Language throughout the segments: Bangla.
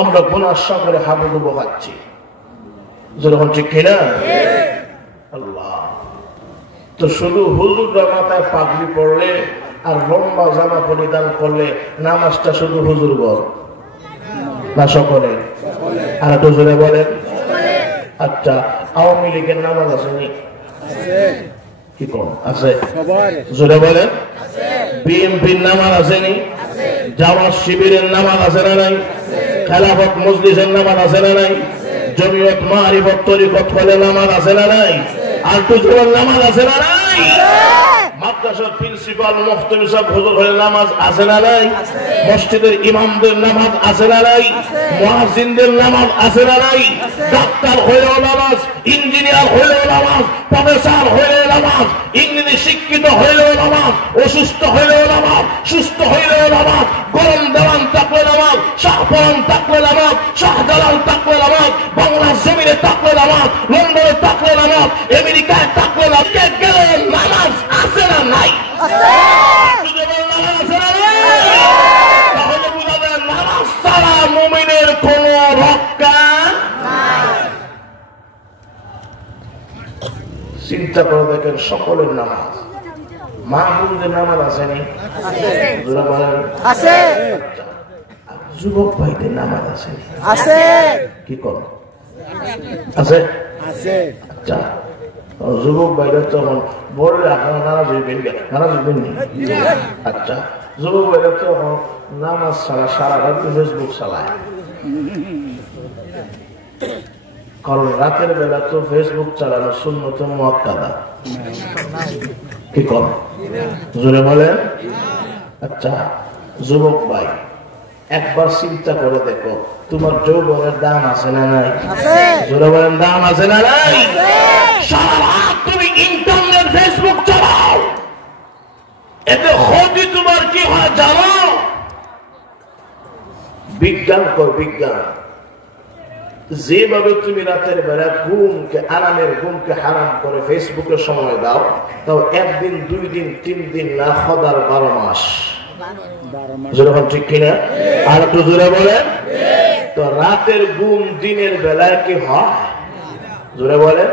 আমরা গুনার সাগরে হাবুডুবু খাচ্ছি, যেরকম ঠিক কিনা? আল্লাহ, তো শুধু হুজুররা মাথায় পাগড়ি পড়লে আর লম্বা জামা পরিধান করলে নামাজটা শুধু হুজুর বল না সকলে? আর একটু জোরে বলেন। আচ্ছা, আওয়ামী লীগের নামাজ আসেনি? কি কম আছে? জোরে বলেন। বিএনপির নামাজ আসেনি? জামাত শিবিরের নামাজ আছে না নাই? খেলাফত মজলিসের নামাজ আছে না নাই? জমিয়ত মারিফত তরিকত হলে নামাজ আছে না নাই? আর টুজুরের নামাজ আছে না নাই? মাদ্রাসার প্রিন্সিপাল মুফতি সাহেব হুজুর হলে নামাজ আছে না নাই? মসজিদের ইমামদের নামাজ আছে না নাই? মুয়াজ্জিনদের নামাজ আছে না নাই? ডাক্তার হলেও নামাজ, ইঞ্জিনিয়ার হলেও নামাজ, প্রফেসর হলেও নামাজ, ইংরেজি শিক্ষিত হলেও নামাজ, অসুস্থ হলেও নামাজ, সুস্থ হলেও নামাজ, গরম দেওয়ান থাকলে নামাজ, শাহপরান থাকলে নামাজ, শাহজালাল থাকলে নামাজ, বাংলার জমিনে থাকলে নামাজ, লন্ডনে থাকলে নামাজ, আমেরিকায় থাকলে নামাজ, গেলে নামাজ আছে না নাই? তাহলে বুঝা যায় নামাজ ছাড়া মুমিনের কোন রক্ষা নাই। চিন্তা করে দেখেন, সকলের নামাজ, মা বোনদের নামাজ আসেনি? আছে। যুবক ভাইদের নামাজ আসেনি? আছে। কি কর আছে? আচ্ছা, যুবক ভাইরা তখন বললে আপনারা নারাজ হইবেন, নারাজ হইবেন নি? আচ্ছা, যুবক ভাইরা তখন নামাজ ছাড়া সারা রাত ফেসবুক চালায়, কারণ রাতের বেলা তো ফেসবুক চালানো সুন্নত মুআক্কাদা। কি কর জোরে বলেন। আচ্ছা, যুবক ভাই, একবার চিন্তা করে দেখো, তোমার যৌবনের দাম আছে না নাই? জোরে বলেন, দাম আছে না নাই? সারা রাত তুমি ইন্টারনেট ফেসবুক চালাও, এতে ক্ষতি তোমার কি হয় জানো? বিজ্ঞান কর, বিজ্ঞান যেভাবে তুমি রাতের বেলা ঘুমকে, আরামের ঘুমকে হারাম করে ফেসবুকে সময় দাও, তাও একদিন, 2 দিন, 3 দিন না, খোদার 12 মাস। যেরকম ঠিক কিনা? আর একটু জোরে বলেন। তো রাতের ঘুম দিনের বেলায় কি হয়? জোরে বলেন।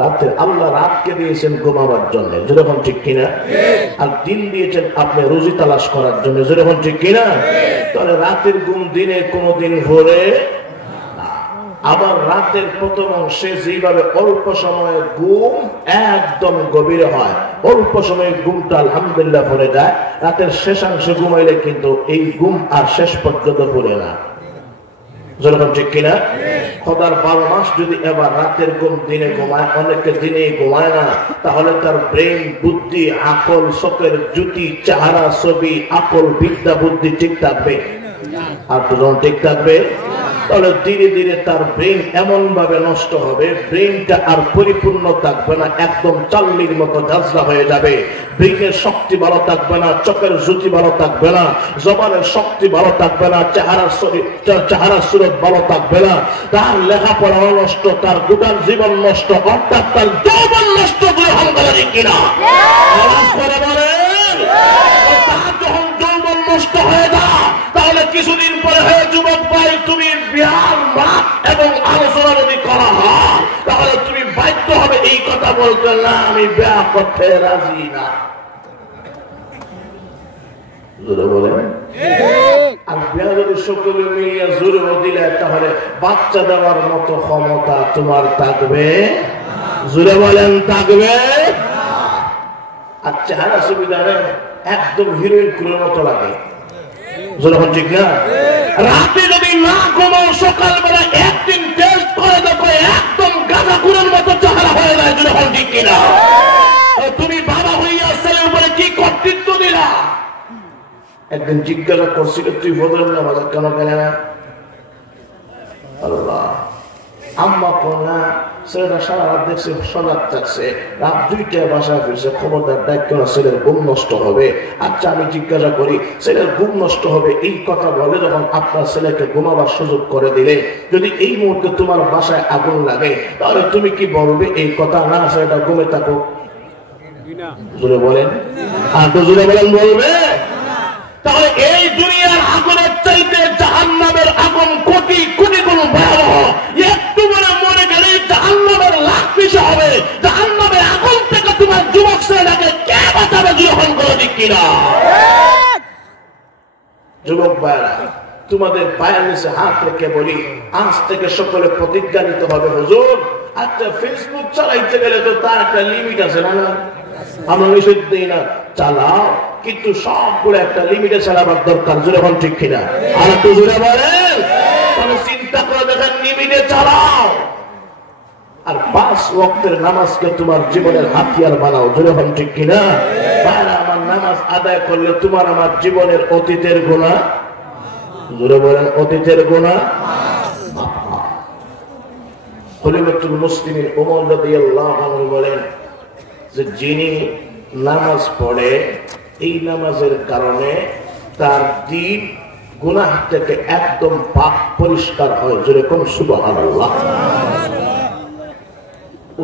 রাতের আল্লাহ রাতকে দিয়েছেন ঘুমাবার জন্য, যেরকম ঠিক কিনা? আর দিন দিয়েছেন আপনি রুজি তালাশ করার জন্য, যেরকম ঠিক কিনা? তাহলে রাতের ঘুম দিনে কোনদিন ভরে। আবার রাতের প্রথম অংশে যেভাবে অল্প সময়ের ঘুম একদম গভীর হয়, অল্প সময়ের ঘুমটা আলহামদুলিল্লাহ ভরে যায়, রাতের শেষাংশে ঘুমাইলে কিন্তু এই ঘুম আর শেষ পর্যন্ত ভরে না। যেরকম ঠিক কিনা? খোদার 12 মাস যদি এবার রাতের ঘুম দিনে ঘুমায়, অনেকে দিনে ঘুমায় না, তাহলে তার ব্রেন, বুদ্ধি, আকল, চোখের জ্যোতি, চেহারা, ছবি, আকল, বিদ্যা, বুদ্ধি ঠিক থাকবে? আর যখন ঠিক থাকবে, তাহলে ধীরে ধীরে তার ব্রেন এমন ভাবে নষ্ট হবে, ব্রেনটা আর পরিপূর্ণ থাকবে না, একদম চাল্লির মতো ঝাঁঝরা হয়ে যাবে। ব্রেনের শক্তি ভালো থাকবে না, চোখের জ্যোতি ভালো থাকবে না, জবানের শক্তি ভালো থাকবে না, চেহারার সুরত ভালো থাকবে না, তার লেখাপড়াও নষ্ট, তার গোটার জীবন নষ্ট, অর্থাৎ তার যৌবন নষ্ট। কিনা করে বলেন, তার যখন যৌবন নষ্ট হয়ে যায়, তাহলে কিছুদিন পরে হয়ে যুবক ভাই, তুমি বিহার মাঠ এবং আলোচনা যদি করা হয়, তাহলে তুমি বাধ্য হবে এই কথা বলতে, না আমি বিয়া করতে রাজি না। বলেন। আর বিয়া যদি সকলে মিলিয়ে জোরে দিলে, তাহলে বাচ্চা দেওয়ার মতো ক্ষমতা তোমার থাকবে? জোরে বলেন, থাকবে? আর চেহারা সুবিধা নেই, একদম হিরোইন কুলের মতো লাগে। যখন ঠিক না, রাতে যদি না ঘুমাও, সকালবেলা একদিন টেস্ট করে দেখো, একদম গাঁদা কুলের মতো চেহারা হয়ে যায়। যখন ঠিক কিনা? তুমি বাবা হইয়া ছেলের উপরে কি কর্তৃত্ব দিলা? একদিন জিজ্ঞাসা করছিল, তুই ফজরের নামাজ কেন কেন না? আল্লাহ, আম্মা কন্যা ছেলেটা সারা রাত দেখছে সজাগ থাকছে, রাত 2টায় বাসায় ফিরছে, খবরদার দায়িত্ব না, ছেলের ঘুম নষ্ট হবে। আচ্ছা, আমি জিজ্ঞাসা করি, ছেলের ঘুম নষ্ট হবে এই কথা বলে যখন আপনার ছেলেকে ঘুমাবার সুযোগ করে দিলে, যদি এই মুহূর্তে তোমার বাসায় আগুন লাগে, তাহলে তুমি কি বলবে এই কথা? না, ছেলেটা ঘুমে থাকো। জোরে বলেন, আর তো জোরে বলেন, বলবে? তাহলে এই দুনিয়ার আগুনের চাইতে জাহান্নামের ঠিক কিনা? যুবক ভাইরা, তোমাদের পায়ের নিচে হাত রেখে বলি, আজ থেকে সকলে প্রতিজ্ঞা নিতে হবে, হুজুর আচ্ছা ফেসবুক চালাইতে গেলে তো তার একটা লিমিট আছে না? আমরা নিষেধ দিই না, চালাও, কিন্তু সবগুলো একটা লিমিটে চালাবার দরকার। যখন ঠিক কিনা? আর একটু জোরে বলেন। তাহলে চিন্তা করে দেখেন, লিমিটে চালাও। আর 5 ওয়াক্তের নামাজকে তোমার জীবনের হাতিয়ার বানাও। যখন ঠিক কিনা? বাইরে আমার নামাজ আদায় করলে তোমার আমার জীবনের অতীতের গুনাহ, জোরে বলেন, অতীতের গুনাহ। খলিফাতুল মুসলিমিন ওমর রাদিয়াল্লাহু আনহু বলেন যে যিনি নামাজ পড়ে এই নামাজের কারণে তার দিন গুনাহ থেকে একদম পাক পরিষ্কার হয়। যেরকম সুবহানাল্লাহ।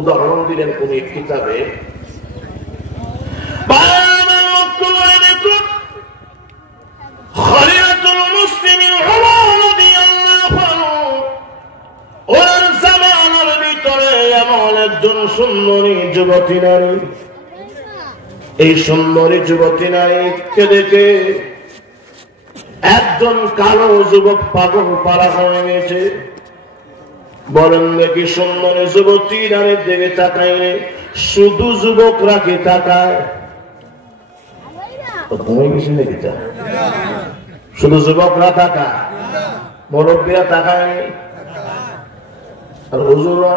উদাহরণ দিলেন উনি কিতাবে। খলিফাতুল মুসলিমিন ওমর রাদিয়াল্লাহু আনহু ওনার জামানার ভিতরে এমন একজন সুন্দরী যুবতী নারী, এই সুন্দরী যুবতী নারীকে দেখে একজন কালো যুবক পাগল পাড়া হয়ে গেছে। বলেন দেখি, সুন্দরী যুবতী নারীর দিকে তাকায়, শুধু যুবকরা কি তাকায়? তুমি কিছু নাকি? শুধু যুবকরা তাকায়, মুরব্বীরা তাকায়, আর হুজুররা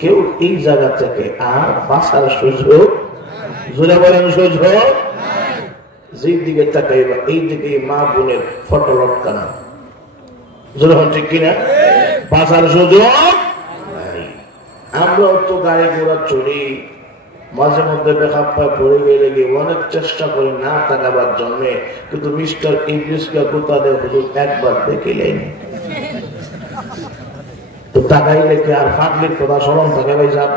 কেউ এই জায়গা থেকে আর বাঁচার সুযোগ, জোরে বলেন সুযোগ, যেই দিকে তাকাইবা এই দিকে মা বোনের ফটো লটকানো। জোরে হন ঠিক কিনা? বাঁচার সুযোগ। আমরাও তো গায়ে ঘোড়া চড়ি, মাঝে মধ্যে বেখাপ পায় পড়ে গেলে গিয়ে অনেক চেষ্টা করি না তাকাবার জন্য, কিন্তু মিস্টার ইংলিশকে কোথাদের হুজুর একবার দেখিলেন তো তাকাইলে কি আর ফাঁকলির কথা স্মরণ থাকে? ভাই সাহেব,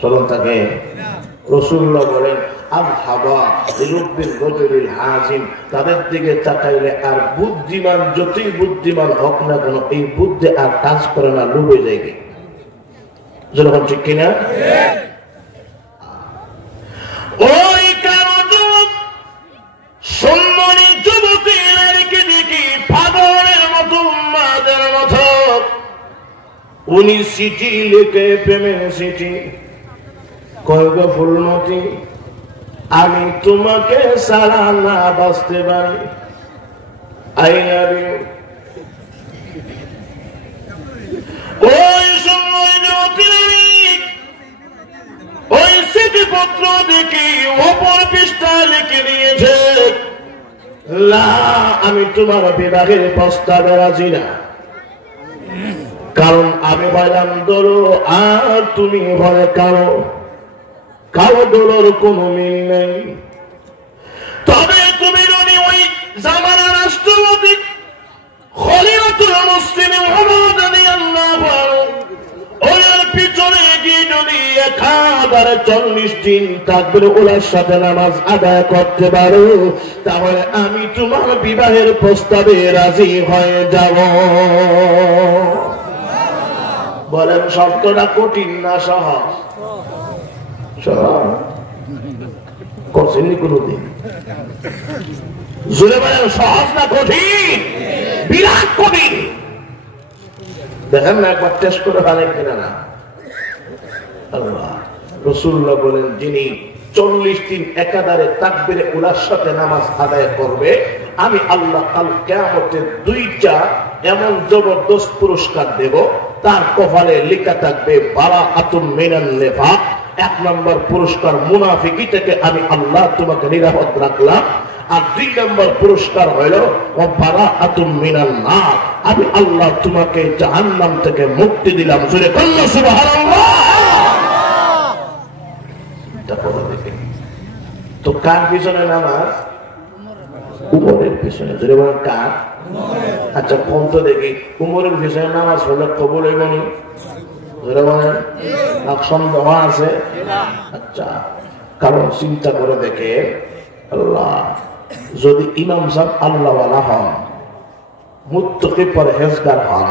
স্মরণ থাকে? রাসূলুল্লাহ বলেন তাদের দিকে তাকাইলে আর বুদ্ধিমান যতই বুদ্ধিমান হোক না কেন এই বুদ্ধি আর কাজ করে না, ডুবে যায়। যখন ঠিক কিনা? ওই কারণ সুন্দরী যুবতী নারীকে দেখি পাগলের মতো মাদের মতো উনি চিঠি লিখে, প্রেমের চিঠি, কয় গো ফুলমতি আমি তোমাকে ছাড়া না বাঁচতে পারি, আই লাভ ইউ। ওই সুন্দরী যুবতী নারী ওই চিঠিপত্র দেখি অপর পৃষ্ঠায় লিখে দিয়েছে, না আমি তোমার বিবাহের প্রস্তাবে রাজি না, কারণ আমি বললাম দোলো আর তুমি বলে কারো, কারো দোলোর কোনো মিল নেই। তবে তুমি যদি ওই জামানার রাষ্ট্রপতি খলিফাতুল মুসলিমিন ওমর রাদিয়াল্লাহু আনহু ওনার পিছনে গিয়ে যদি 1040 দিন তাকবীর ওলার সাথে নামাজ আদায় করতে পারো, তাহলে আমি তোমার বিবাহের প্রস্তাবে রাজি হয়ে যাব। বলেন শর্তটা কঠিন না সহজ? করছেননি কোনদিন? জোরে বলেন, সহজ না কঠিন? বিরাট কঠিন। দেখেন না, একবার টেস্ট করে ভালো কিনা না। আল্লাহ রাসূলুল্লাহ বলেন যিনি 40 দিন একাধারে তাকবীরে উলার সাথে নামাজ আদায় করবে, আমি আল্লাহ কাল কিয়ামতে 2টা এমন জবরদস্ত পুরস্কার দেব, তার কপালে লেখা থাকবে বারাআতুম মিনান নিফাক। 1 নম্বর পুরস্কার মুনাফিকি থেকে আমি আল্লাহ তোমাকে নিরাপদ রাখলাম, আর 2 নম্বর পুরস্কার হলো বারাআতুম মিনান নার, আমি আল্লাহ তোমাকে জাহান্নাম থেকে মুক্তি দিলাম। জোরে বলো সুবহানাল্লাহ। তো কার পিছনে নামাজ? উমরের পিছনে। জোরে বলেন কার? আচ্ছা কোন তো দেখি উমরের পিছনে নামাজ হলে কবুল হইবনি? জোরে বলেন, সন্দেহ আছে? আচ্ছা, কারণ চিন্তা করে দেখে আল্লাহ যদি ইমাম সাহেব আল্লাহওয়ালা হন, মুত্তাকি পরহেজগার হন,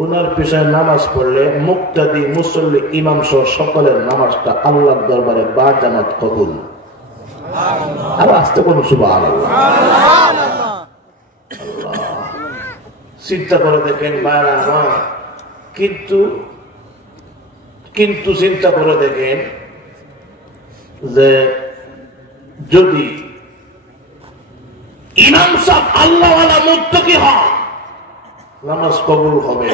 উনার পিছনে নামাজ পড়লে মুক্তাদি মুসল্লি ইমাম সহ সকলের নামাজটা আল্লাহর দরবারে বা জামাত কবুল। আর আসতে কোন সুবহানাল্লাহ। চিন্তা করে দেখেন ভাইরা আমার, কিন্তু চিন্তা করে দেখেন যে যদি ইমাম সাহেব আল্লাহওয়ালা মুত্তাকি হয় নামাজ কবুল হবে,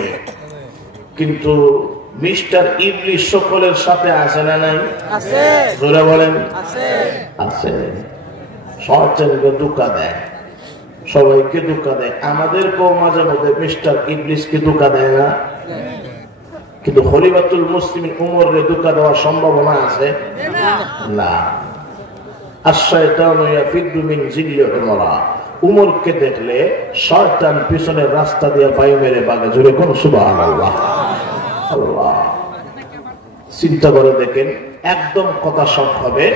কিন্তু মিস্টার ইবলিস সকলের সাথে আছে না নাই? আছে। জোরে বলেন আছে। শয়তানকে ধোঁকা দেয়, সবাইকে ধোঁকা দেয়। আমাদেরকেও মাঝে মধ্যে মিস্টার ইবলিসকে ধোঁকা দেয় না? কিন্তু খলিফাতুল মুসলিমিন উমরের ধোঁকা দেওয়ার সম্ভাবনা আছে না। আশ-শায়তানু ইয়াফিদ্দু মিন জিল্লি উমরা, উমরকে দেখলে শয়তান পিছনের রাস্তা দিয়ে বায়ু মেরে বাগে। জোরে কোন সুবহানাল্লাহ। আল্লাহ, চিন্তা করে দেখেন, একদম কথা সব হবে।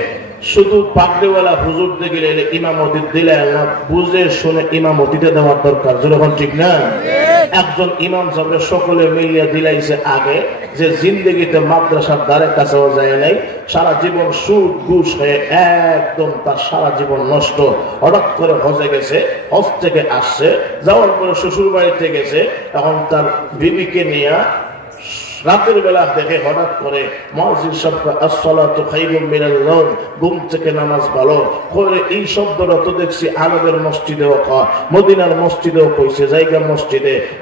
শুধু পাগড়িওয়ালা হুজুর দেখে গেলে ইমামতি দিলে না, বুঝে শুনে ইমামতিতে দেওয়ার দরকার। যখন ঠিক না, একজন ইমাম সাহেব সকলে মিলিয়ে দিলাইছে আগে যে জিন্দগিতে মাদ্রাসার দ্বারে কাছেও যায় নাই, সারা জীবন সুদ ঘুষ হয়ে একদম তার সারা জীবন নষ্ট। হঠাৎ করে হজে গেছে, হজ থেকে আসছে, যাওয়ার পরে শ্বশুর বাড়িতে গেছে, তখন তার বিবিকে নিয়ে রাতের বেলা দেখে হঠাৎ করে মুয়াজ্জিন সাহেব আসসালাতু খায়রুম মিনাল নাওম, ঘুম থেকে নামাজ ভালো করে। এই শব্দটা তো দেখছি আরবের মসজিদেও কয়, মদিনার মসজিদেও কইছে, জায়গা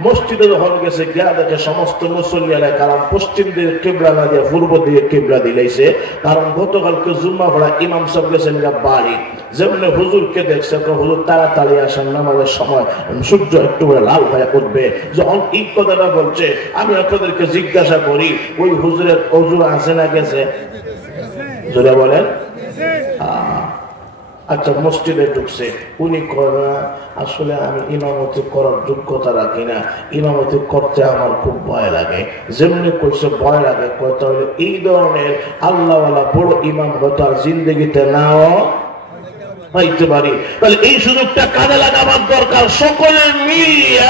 মসজিদে যখন গেছে গিয়া দেখে সমস্ত মুসল্লিরা কারণ পশ্চিম দিকে কিবলা না দিয়ে পূর্ব দিকে কিবলা দিলাইছে। কারণ গতকালকে জুম্মা পড়া ইমাম সাহেব গেছেন বাড়ি, যেমন হুজুরকে দেখছে তো হুজুর তাড়াতাড়ি আসেন, নামাজের সময় সূর্য একটু করে লাল হয়ে উঠবে। যখন এই কথাটা বলছে, আমি আপনাদেরকে জিজ্ঞাসা করি, ওই হুজুরের অজুর আছে না গেছে? জোরে বলেন। আচ্ছা, মসজিদে ঢুকছে, উনি করে না, আসলে আমি ইমামতি করার যোগ্যতা রাখি না, ইমামতি করতে আমার খুব ভয় লাগে। যেমনি কইছে ভয় লাগে, কয়টা হলে এই ধরনের আল্লাহওয়ালা বড় ইমাম হয়তো আর জিন্দগিতে নাও পাইতে পারি। তাহলে এই সুযোগটা কাজে লাগাবার দরকার। সকলে মিলিয়া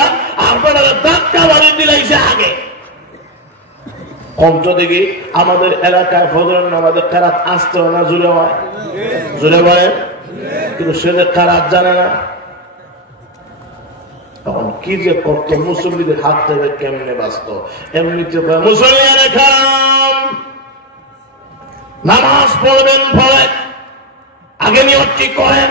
আপনারা ধাক্কা বাড়ি দিলাইছে আগে। কমতো দেখি আমাদের এলাকায় ফজরের নামাজে কেরাত আসতে হয় না? জুড়ে হয়, জুড়ে বলে, কিন্তু সে যে কেরাত জানে না। তখন কি যে করতো, মুসল্লিদের হাত থেকে কেমনে বাঁচত। এমনিতে মুসল্লিয়ানে খাম নামাজ পড়বেন, পড়ে আগে নিয়ত ঠিক করেন,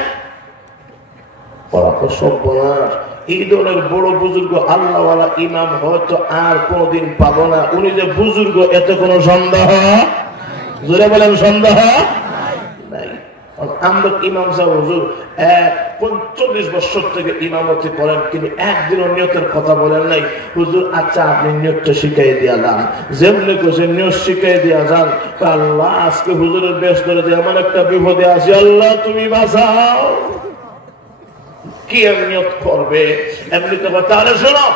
পড়া তো সব বলার। এই ধরনের বড় বুজুর্গ আল্লাহওয়ালা ইমাম হয়তো আর কোনদিন পাবো না। উনি যে বুজুর্গ এতে কোনো সন্দেহ, জোরে বলেন সন্দেহ নাই। আমরা ইমাম সাহেব হুজুর 45 বছর থেকে ইমামতি করেন, কিন্তু একদিনও নিয়তের কথা বলেন নাই। হুজুর আচ্ছা আপনি নিয়তটা শিখাই দিয়া যান, যেমনি কইছে নিয়ত শিখাই দিয়া যান। আল্লাহ আজকে হুজুরের বেশ ধরে যে এমন একটা বিপদে আছি, আল্লাহ তুমি বাঁচাও। কি নিয়ত করবে? এমনি তো তাহলে শোনো,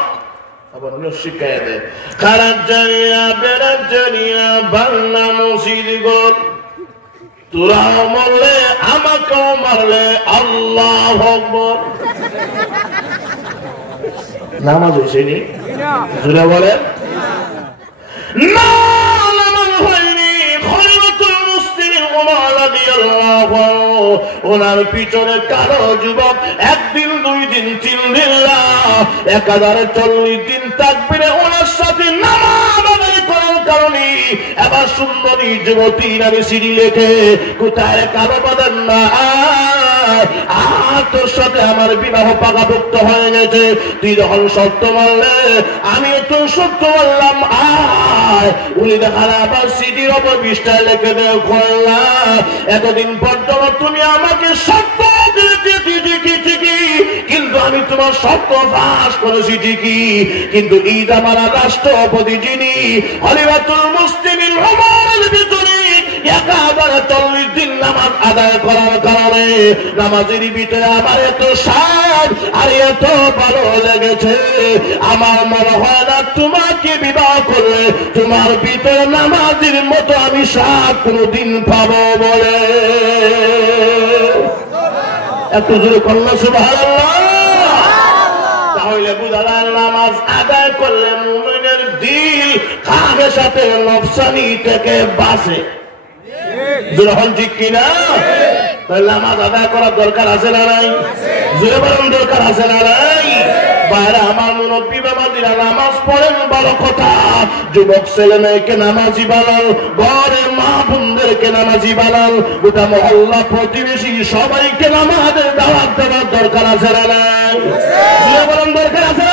আবার নিয়ত শিখাই দেয়। খারাপ জানিয়া বেড়াত জানিয়া বাংলা মসজিদ গোল, তোরাও মারলে আমাকেও মারলে আল্লাহু আকবার। নামাজ হয়েছে নি? জোরে বলে না, নামাজ হয়নি। খলিফাতুল মুসলিমিন ওমর রাদিয়াল্লাহু আনহু, ওনার পিছনে কারো যুবক একদিন, 2 দিন, 3 দিন, 1040 দিন তাকবীরে ওনার সাথে নামাজ আদায় করার কারণে এবার সুন্দরী যুবতী নামে সিঁড়ি লেখে, কোথায় কারো বাদান না, তোর সাথে আমার বিবাহ পাকাপোক্ত হয়ে গেছে। তুই যখন সত্য মানলে আমিও তো সত্য বললাম, আয়। উনি দেখার আবার সিটির ওপর 20টা লেখে দেয়, এতদিন পর্যন্ত তুমি আমাকে সত্য ঠিকই, কিন্তু আমি তোমার সত্য ফাঁস করেছি ঠিকই, কিন্তু ঈদ আমার রাষ্ট্রপতি যিনি খলিফাতুল মুসলিমিন ওমরের ভিতরে 1040 দিন নামাজ আদায় করার কারণে নামাজের ভিতরে আমার এত স্বাদ আর এত ভালো লেগেছে, আমার মনে হয় না তোমাকে বিবাহ করলে তোমার ভিতরে নামাজের মতো আমি স্বাদ কোনদিন পাবো বলে। এত জোরে কন্যা সুবহানাল্লাহ। তাহলে বুঝালাম নামাজ আদায় করলে মুমিনের সাথে সাথে নফসানি থেকে বাঁচে। যখন ঠিক কিনা? তাহলে নামাজ আদায় করার দরকার আছে না নাই? জোরে বলুন দরকার আছে না নাই? বাইরে আমার মুরব্বী বাবাদিরা নামাজ পড়েন ভালো কথা, যুবক ছেলে মেয়েকে নামাজি বানাল, ঘরে মা বোনদেরকে নামাজি বানাল, গোটা মহল্লা প্রতিবেশী সবাইকে নামাজের দাওয়াত দেওয়ার দরকার আছে না নাই? জোরে বলুন দরকার আছে